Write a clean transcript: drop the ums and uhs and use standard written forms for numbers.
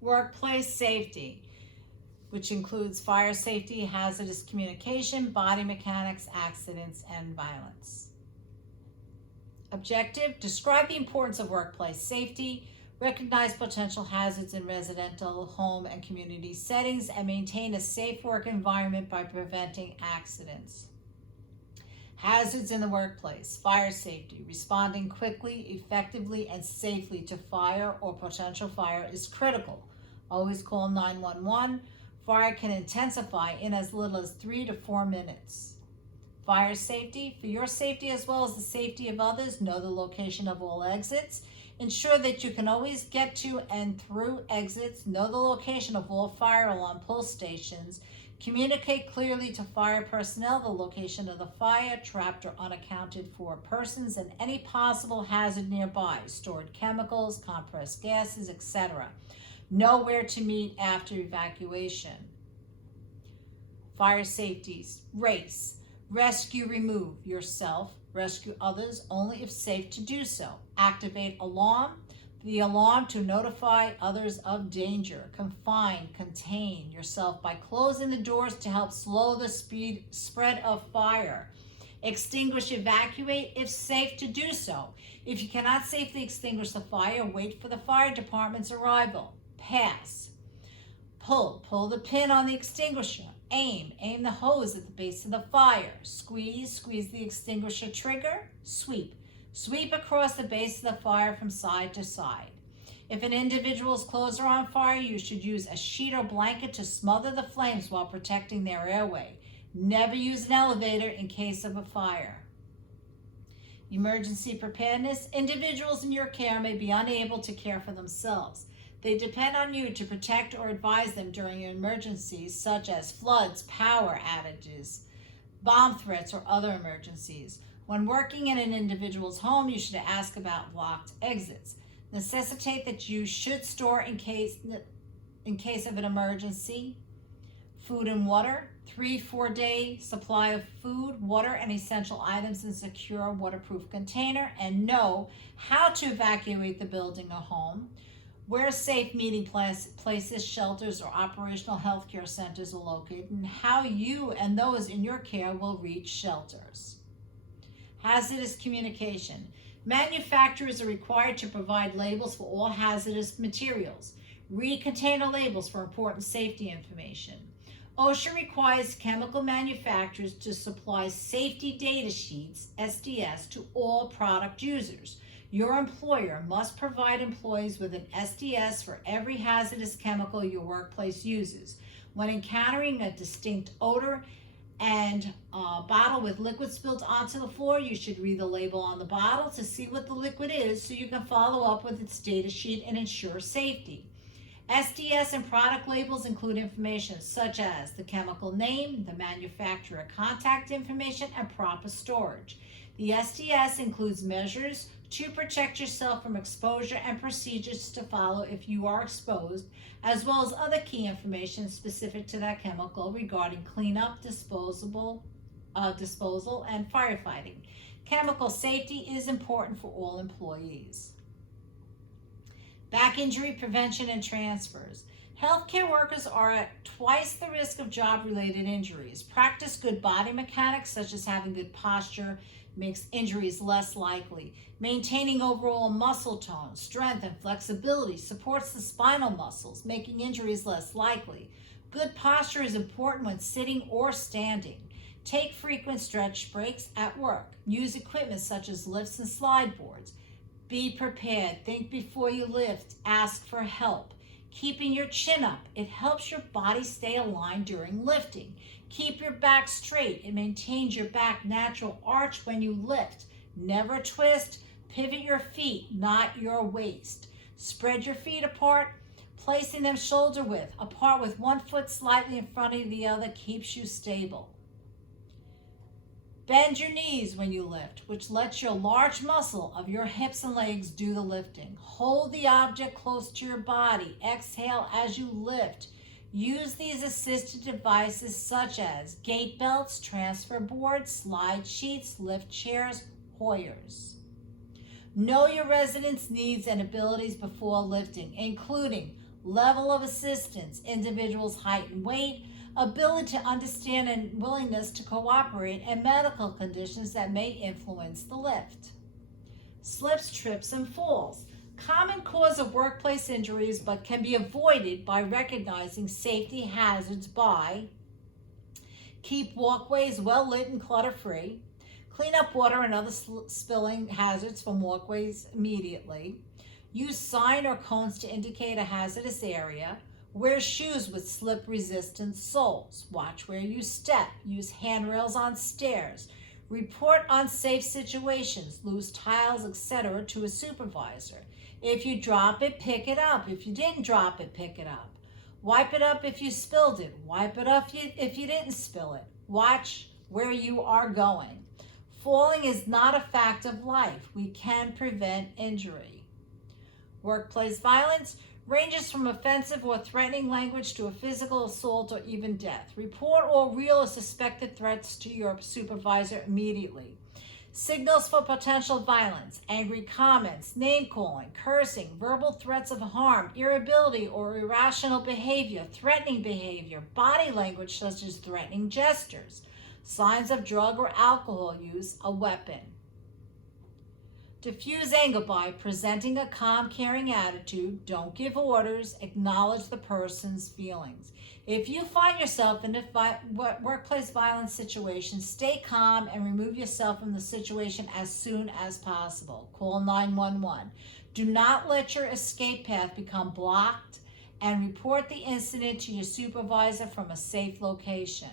Workplace safety, which includes fire safety, hazardous communication, body mechanics, accidents, and violence. Objective, describe the importance of workplace safety, recognize potential hazards in residential, home, and community settings, and maintain a safe work environment by preventing accidents. Hazards in the workplace, fire safety, responding quickly, effectively, and safely to fire or potential fire is critical. Always call 911. Fire can intensify in as little as 3 to 4 minutes. Fire safety, for your safety as well as the safety of others, know the location of all exits. Ensure that you can always get to and through exits. Know the location of all fire alarm pull stations. Communicate clearly to fire personnel the location of the fire, trapped or unaccounted for persons, and any possible hazard nearby, stored chemicals, compressed gases, etc. Know where to meet after evacuation. Fire safeties, race, rescue, remove yourself, rescue others only if safe to do so. Activate alarm, the alarm to notify others of danger. Confine, contain yourself by closing the doors to help slow the spread of fire. Extinguish, evacuate if safe to do so. If you cannot safely extinguish the fire, wait for the fire department's arrival. Pass. Pull the pin on the extinguisher. Aim the hose at the base of the fire. Squeeze the extinguisher trigger. Sweep across the base of the fire from side to side. If an individual's clothes are on fire, you should use a sheet or blanket to smother the flames while protecting their airway. Never use an elevator in case of a fire. Emergency preparedness. Individuals in your care may be unable to care for themselves. They depend on you to protect or advise them during emergencies such as floods, power outages, bomb threats, or other emergencies. When working in an individual's home, you should ask about locked exits. Necessitate that you should store in case of an emergency. Food and water, 3-4 day supply of food, water, and essential items in secure waterproof container, and know how to evacuate the building or home. Where safe meeting places, shelters, or operational healthcare centers are located, and how you and those in your care will reach shelters. Hazardous communication. Manufacturers are required to provide labels for all hazardous materials. Read container labels for important safety information. OSHA requires chemical manufacturers to supply safety data sheets, SDS, to all product users. Your employer must provide employees with an SDS for every hazardous chemical your workplace uses. When encountering a distinct odor and a bottle with liquid spilled onto the floor, you should read the label on the bottle to see what the liquid is so you can follow up with its data sheet and ensure safety. SDS and product labels include information such as the chemical name, the manufacturer contact information, and proper storage. The SDS includes measures to protect yourself from exposure and procedures to follow if you are exposed, as well as other key information specific to that chemical regarding cleanup, disposal, and firefighting. Chemical safety is important for all employees. Back injury prevention and transfers. Healthcare workers are at twice the risk of job-related injuries. Practice good body mechanics, such as having good posture, makes injuries less likely. Maintaining overall muscle tone, strength, and flexibility supports the spinal muscles, making injuries less likely. Good posture is important when sitting or standing. Take frequent stretch breaks at work. Use equipment such as lifts and slide boards. Be prepared. Think before you lift. Ask for help. Keeping your chin up. It helps your body stay aligned during lifting. Keep your back straight. It maintains your back natural arch when you lift. Never twist. Pivot your feet, not your waist. Spread your feet apart. Placing them shoulder width apart with one foot slightly in front of the other keeps you stable. Bend your knees when you lift, which lets your large muscle of your hips and legs do the lifting. Hold the object close to your body. Exhale as you lift. Use these assisted devices such as gait belts, transfer boards, slide sheets, lift chairs, Hoyers. Know your residents' needs and abilities before lifting, including level of assistance, individual's height and weight, ability to understand and willingness to cooperate, and medical conditions that may influence the lift. Slips, trips, and falls. Common cause of workplace injuries, but can be avoided by recognizing safety hazards by keep walkways well lit and clutter-free, clean up water and other spilling hazards from walkways immediately, use sign or cones to indicate a hazardous area, wear shoes with slip-resistant soles, watch where you step, use handrails on stairs, report unsafe situations, loose tiles, etc. to a supervisor. If you drop it, pick it up. If you didn't drop it, pick it up. Wipe it up if you spilled it. Wipe it up if you didn't spill it. Watch where you are going. Falling is not a fact of life. We can prevent injury. Workplace violence ranges from offensive or threatening language to a physical assault or even death. Report all real or suspected threats to your supervisor immediately. Signals for potential violence: angry comments, name-calling, cursing, verbal threats of harm, irritability or irrational behavior, threatening behavior, body language such as threatening gestures, signs of drug or alcohol use, a weapon. Diffuse anger by presenting a calm, caring attitude. Don't give orders. Acknowledge the person's feelings. If you find yourself in a workplace violence situation, stay calm and remove yourself from the situation as soon as possible. Call 911. Do not let your escape path become blocked, and report the incident to your supervisor from a safe location.